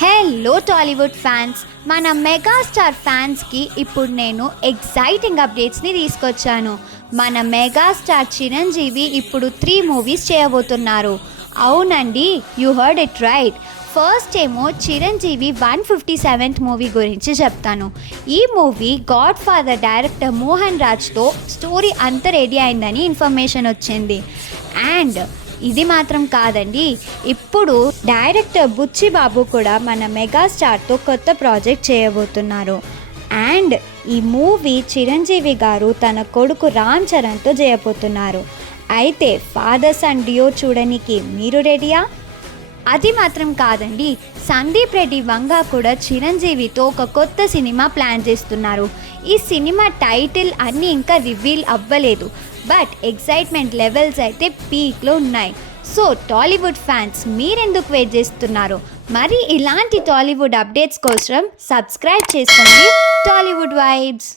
Hello Tollywood fans, మన megastar ఫ్యాన్స్కి ఇప్పుడు నేను ఎగ్జైటింగ్ అప్డేట్స్ని తీసుకొచ్చాను. మన మెగాస్టార్ చిరంజీవి ఇప్పుడు 3 మూవీస్ చేయబోతున్నారు. అవునండి, you heard it right. First ఏమో చిరంజీవి 157th మూవీ గురించి చెప్తాను. ఈ movie Godfather director Mohan రాజ్తో స్టోరీ అంతా రెడీ అయిందని ఇన్ఫర్మేషన్ వచ్చింది. అండ్ ఇది మాత్రం కాదండి, ఇప్పుడు డైరెక్టర్ బుచ్చిబాబు కూడా మన మెగాస్టార్తో కొత్త ప్రాజెక్ట్ చేయబోతున్నారు. అండ్ ఈ మూవీ చిరంజీవి గారు తన కొడుకు రామ్ చరణ్తో చేయబోతున్నారు. అయితే ఫాదర్ సన్ డియో చూడడానికి మీరు రెడీయా? అది మాత్రం కాదండి, సందీప్ రెడ్డి వంగ కూడా చిరంజీవితో ఒక కొత్త సినిమా ప్లాన్ చేస్తున్నారు. ఈ సినిమా టైటిల్ అన్నీ ఇంకా రివీల్ అవ్వలేదు, బట్ ఎక్సైట్మెంట్ లెవెల్స్ అయితే పీక్లో ఉన్నాయి. సో టాలీవుడ్ ఫ్యాన్స్ మీరెందుకు వెయిట్ చేస్తున్నారు? మరి ఇలాంటి టాలీవుడ్ అప్డేట్స్ కోసం సబ్స్క్రైబ్ చేసుకోండి టాలీవుడ్ వైబ్స్.